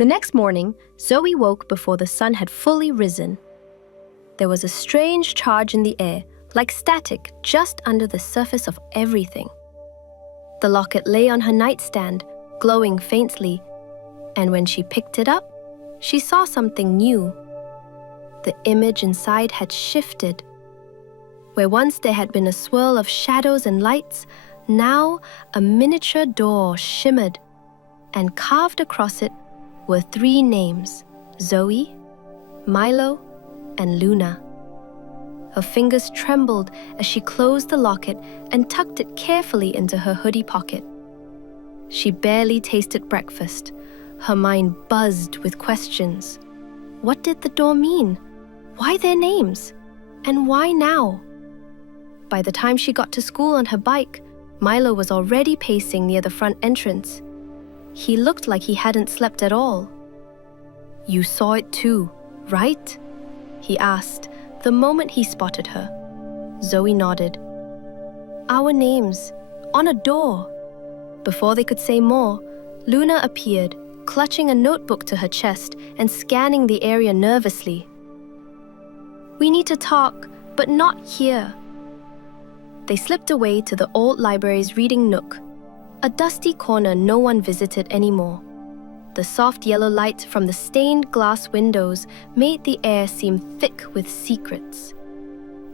The next morning, Zoe woke before the sun had fully risen. There was a strange charge in the air, like static, just under the surface of everything. The locket lay on her nightstand, glowing faintly, and when she picked it up, she saw something new. The image inside had shifted. Where once there had been a swirl of shadows and lights, now a miniature door shimmered, and carved across it were 3 names: Zoe, Milo, and Luna. Her fingers trembled as she closed the locket and tucked it carefully into her hoodie pocket. She barely tasted breakfast. Her mind buzzed with questions. What did the door mean? Why their names? And why now? By the time she got to school on her bike, Milo was already pacing near the front entrance. He looked like he hadn't slept at all. "You saw it too, right?" he asked the moment he spotted her. Zoe nodded. "Our names, on a door." Before they could say more, Luna appeared, clutching a notebook to her chest and scanning the area nervously. "We need to talk, but not here." They slipped away to the old library's reading nook, a dusty corner no one visited anymore. The soft yellow light from the stained glass windows made the air seem thick with secrets.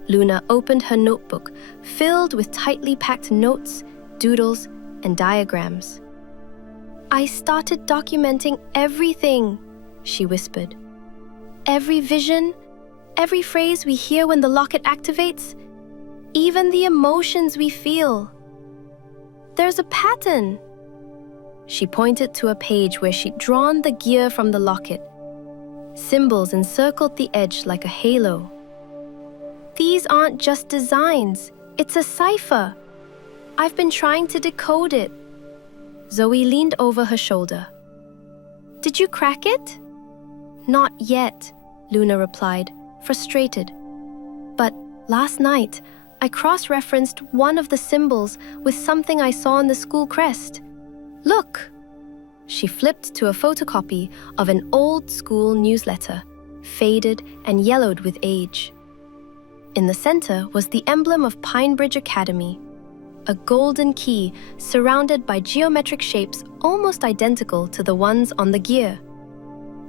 Luna opened her notebook, filled with tightly packed notes, doodles, and diagrams. "I started documenting everything," she whispered. "Every vision, every phrase we hear when the locket activates, even the emotions we feel. There's a pattern." She pointed to a page where she'd drawn the gear from the locket. Symbols encircled the edge like a halo. "These aren't just designs, it's a cipher. I've been trying to decode it." Zoe leaned over her shoulder. "Did you crack it?" "Not yet," Luna replied, frustrated. "But last night, I cross-referenced one of the symbols with something I saw on the school crest. Look!" She flipped to a photocopy of an old school newsletter, faded and yellowed with age. In the center was the emblem of Pinebridge Academy, a golden key surrounded by geometric shapes almost identical to the ones on the gear.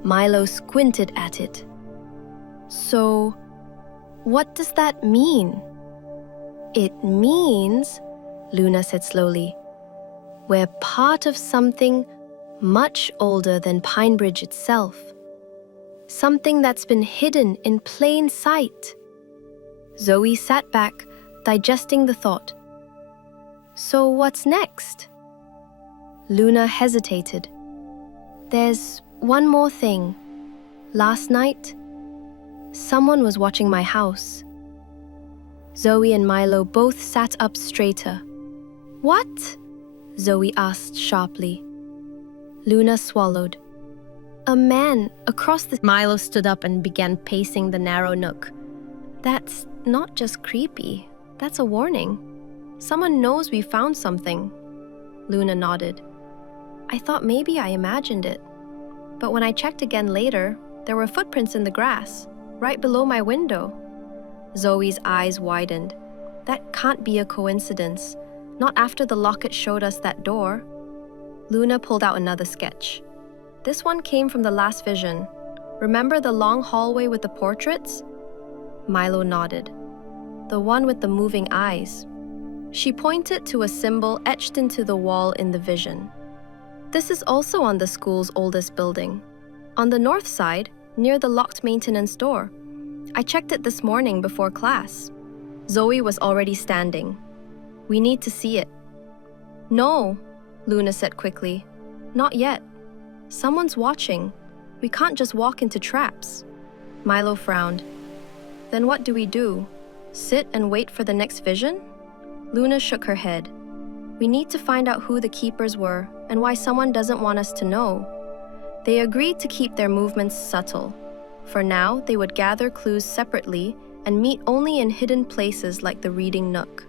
Milo squinted at it. "So, what does that mean?" "It means," Luna said slowly, "we're part of something much older than Pinebridge itself. Something that's been hidden in plain sight." Zoe sat back, digesting the thought. "So what's next?" Luna hesitated. "There's one more thing. Last night, someone was watching my house." Zoe and Milo both sat up straighter. "What?" Zoe asked sharply. Luna swallowed. "A man across the..." Milo stood up and began pacing the narrow nook. "That's not just creepy, that's a warning. Someone knows we found something." Luna nodded. "I thought maybe I imagined it. But when I checked again later, there were footprints in the grass, right below my window." Zoe's eyes widened. "That can't be a coincidence. Not after the locket showed us that door." Luna pulled out another sketch. "This one came from the last vision. Remember the long hallway with the portraits?" Milo nodded. "The one with the moving eyes." She pointed to a symbol etched into the wall in the vision. "This is also on the school's oldest building, on the north side, near the locked maintenance door. I checked it this morning before class." Zoe was already standing. "We need to see it." "No," Luna said quickly. "Not yet. Someone's watching. We can't just walk into traps." Milo frowned. "Then what do we do? Sit and wait for the next vision?" Luna shook her head. "We need to find out who the keepers were and why someone doesn't want us to know." They agreed to keep their movements subtle. For now, they would gather clues separately and meet only in hidden places like the reading nook.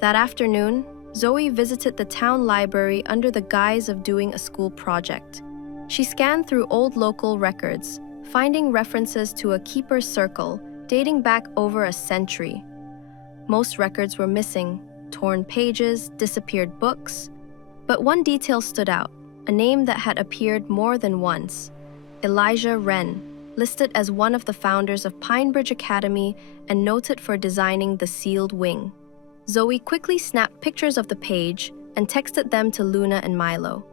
That afternoon, Zoe visited the town library under the guise of doing a school project. She scanned through old local records, finding references to a keeper's circle dating back over a century. Most records were missing, torn pages, disappeared books. But one detail stood out, a name that had appeared more than once. Elijah Wren, listed as one of the founders of Pinebridge Academy and noted for designing the sealed wing. Zoe quickly snapped pictures of the page and texted them to Luna and Milo.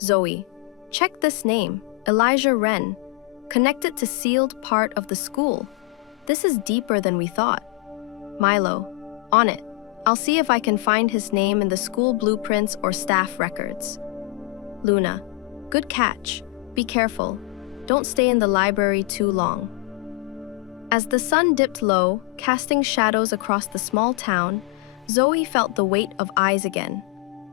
"Zoe, check this name, Elijah Wren, connected to sealed part of the school. This is deeper than we thought." "Milo, on it. I'll see if I can find his name in the school blueprints or staff records." "Luna, good catch. Be careful. Don't stay in the library too long." As the sun dipped low, casting shadows across the small town, Zoe felt the weight of eyes again,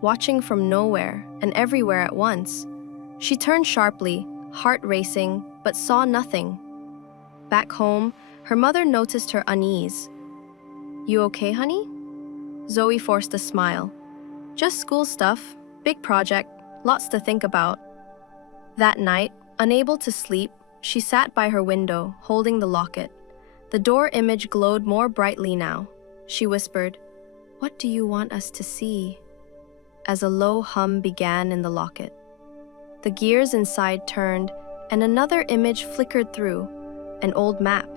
watching from nowhere and everywhere at once. She turned sharply, heart racing, but saw nothing. Back home, her mother noticed her unease. "You okay, honey?" Zoe forced a smile. "Just school stuff, big project, lots to think about." That night, unable to sleep, she sat by her window, holding the locket. The door image glowed more brightly now. She whispered, "What do you want us to see?" As a low hum began in the locket. The gears inside turned, and another image flickered through, an old map.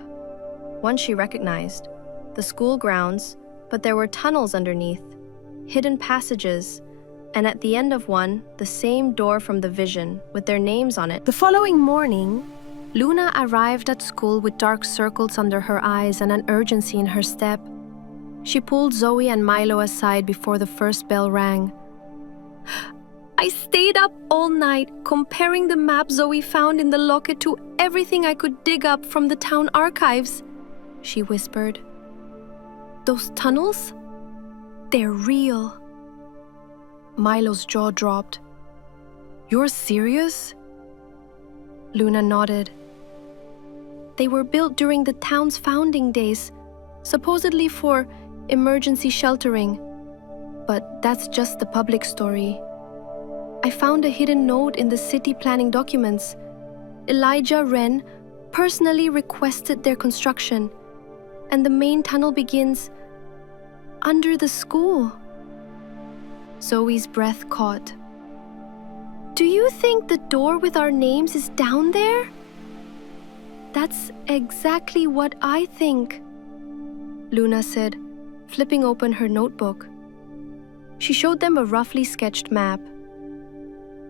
One she recognized, the school grounds, but there were tunnels underneath, hidden passages, and at the end of one, the same door from the vision, with their names on it. The following morning, Luna arrived at school with dark circles under her eyes and an urgency in her step. She pulled Zoe and Milo aside before the first bell rang. "I stayed up all night, comparing the map Zoe found in the locket to everything I could dig up from the town archives," she whispered. "Those tunnels? They're real." Milo's jaw dropped. "You're serious?" Luna nodded. "They were built during the town's founding days, supposedly for emergency sheltering. But that's just the public story. I found a hidden note in the city planning documents. Elijah Wren personally requested their construction, and the main tunnel begins under the school." Zoe's breath caught. "Do you think the door with our names is down there?" "That's exactly what I think," Luna said, flipping open her notebook. She showed them a roughly sketched map.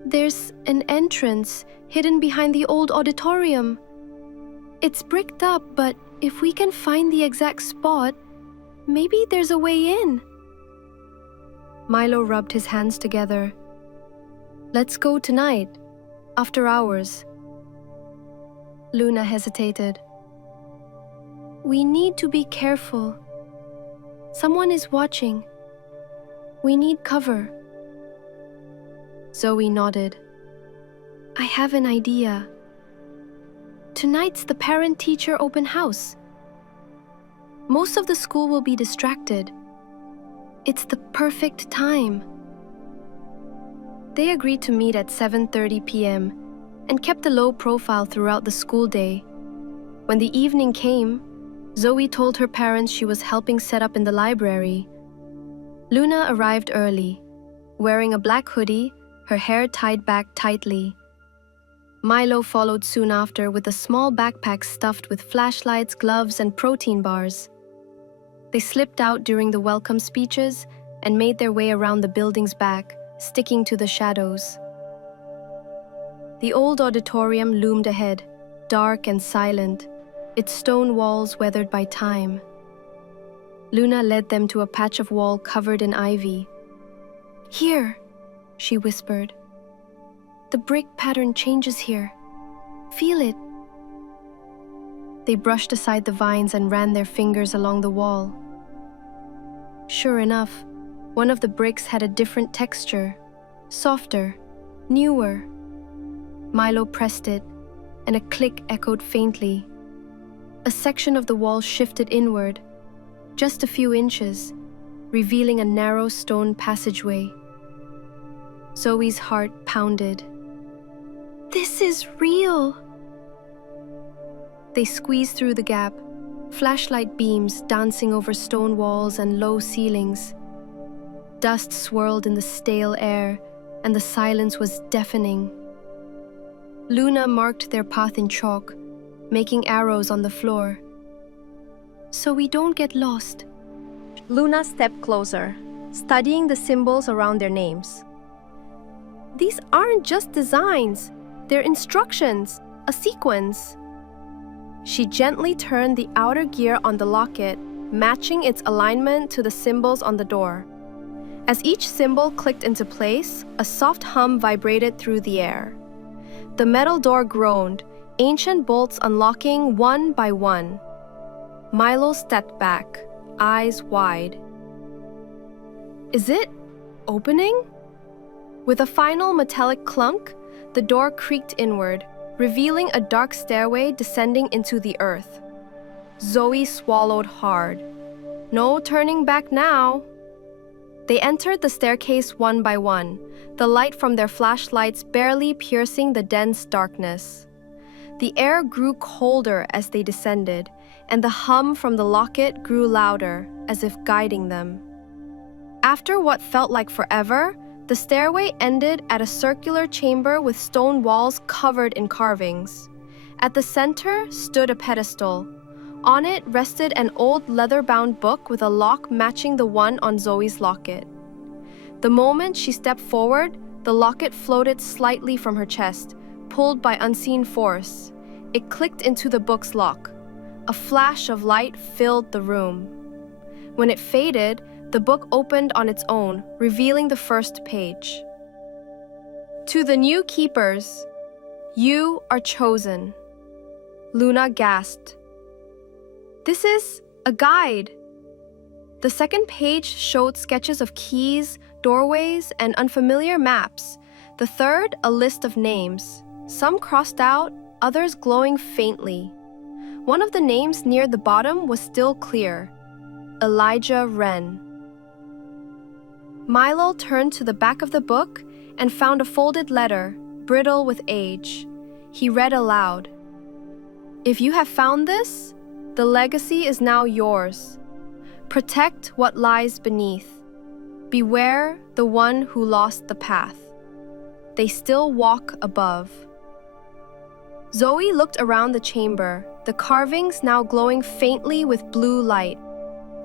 "There's an entrance hidden behind the old auditorium. It's bricked up, but if we can find the exact spot, maybe there's a way in." Milo rubbed his hands together. "Let's go tonight, after hours." Luna hesitated. "We need to be careful. Someone is watching. We need cover." Zoe nodded. "I have an idea. Tonight's the parent-teacher open house. Most of the school will be distracted. It's the perfect time." They agreed to meet at 7:30 p.m. and kept a low profile throughout the school day. When the evening came, Zoe told her parents she was helping set up in the library. Luna arrived early, wearing a black hoodie, her hair tied back tightly. Milo followed soon after with a small backpack stuffed with flashlights, gloves, and protein bars. They slipped out during the welcome speeches and made their way around the building's back, sticking to the shadows. The old auditorium loomed ahead, dark and silent, its stone walls weathered by time. Luna led them to a patch of wall covered in ivy. "Here," she whispered. "The brick pattern changes here. Feel it." They brushed aside the vines and ran their fingers along the wall. Sure enough, one of the bricks had a different texture, softer, newer. Milo pressed it, and a click echoed faintly. A section of the wall shifted inward, just a few inches, revealing a narrow stone passageway. Zoe's heart pounded. "This is real. They squeezed through the gap, flashlight beams dancing over stone walls and low ceilings. Dust swirled in the stale air, and the silence was deafening. Luna marked their path in chalk, making arrows on the floor. So we don't get lost. Luna stepped closer, studying the symbols around their names. These aren't just designs, they're instructions, a sequence. She gently turned the outer gear on the locket, matching its alignment to the symbols on the door. As each symbol clicked into place, a soft hum vibrated through the air. The metal door groaned, ancient bolts unlocking one by one. Milo stepped back, eyes wide. Is it opening? With a final metallic clunk, the door creaked inward, revealing a dark stairway descending into the earth. Zoe swallowed hard. No turning back now. They entered the staircase one by one, the light from their flashlights barely piercing the dense darkness. The air grew colder as they descended, and the hum from the locket grew louder, as if guiding them. After what felt like forever, the stairway ended at a circular chamber with stone walls covered in carvings. At the center stood a pedestal. On it rested an old leather-bound book with a lock matching the one on Zoe's locket. The moment she stepped forward, the locket floated slightly from her chest, pulled by unseen force. It clicked into the book's lock. A flash of light filled the room. When it faded, the book opened on its own, revealing the first page. To the new keepers, you are chosen. Luna gasped. This is a guide. The second page showed sketches of keys, doorways, and unfamiliar maps. The third, a list of names, some crossed out, others glowing faintly. One of the names near the bottom was still clear: Elijah Wren. Milo turned to the back of the book and found a folded letter, brittle with age. He read aloud, "If you have found this, the legacy is now yours. Protect what lies beneath. Beware the one who lost the path. They still walk above." Zoe looked around the chamber, the carvings now glowing faintly with blue light.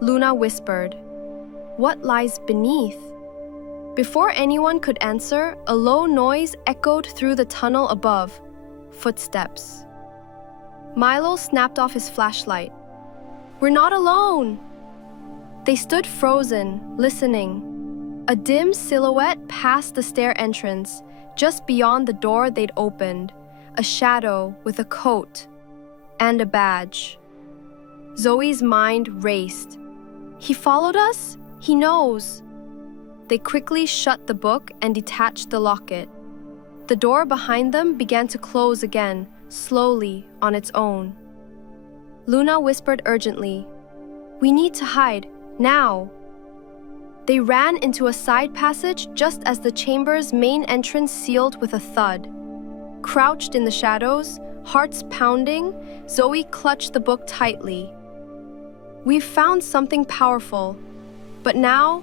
Luna whispered, "What lies beneath?" Before anyone could answer, a low noise echoed through the tunnel above. Footsteps. Milo snapped off his flashlight. "We're not alone!" They stood frozen, listening. A dim silhouette passed the stair entrance, just beyond the door they'd opened. A shadow with a coat and a badge. Zoe's mind raced. He followed us? He knows. They quickly shut the book and detached the locket. The door behind them began to close again, slowly, on its own. Luna whispered urgently, "We need to hide, now." They ran into a side passage just as the chamber's main entrance sealed with a thud. Crouched in the shadows, hearts pounding, Zoe clutched the book tightly. "We've found something powerful, but now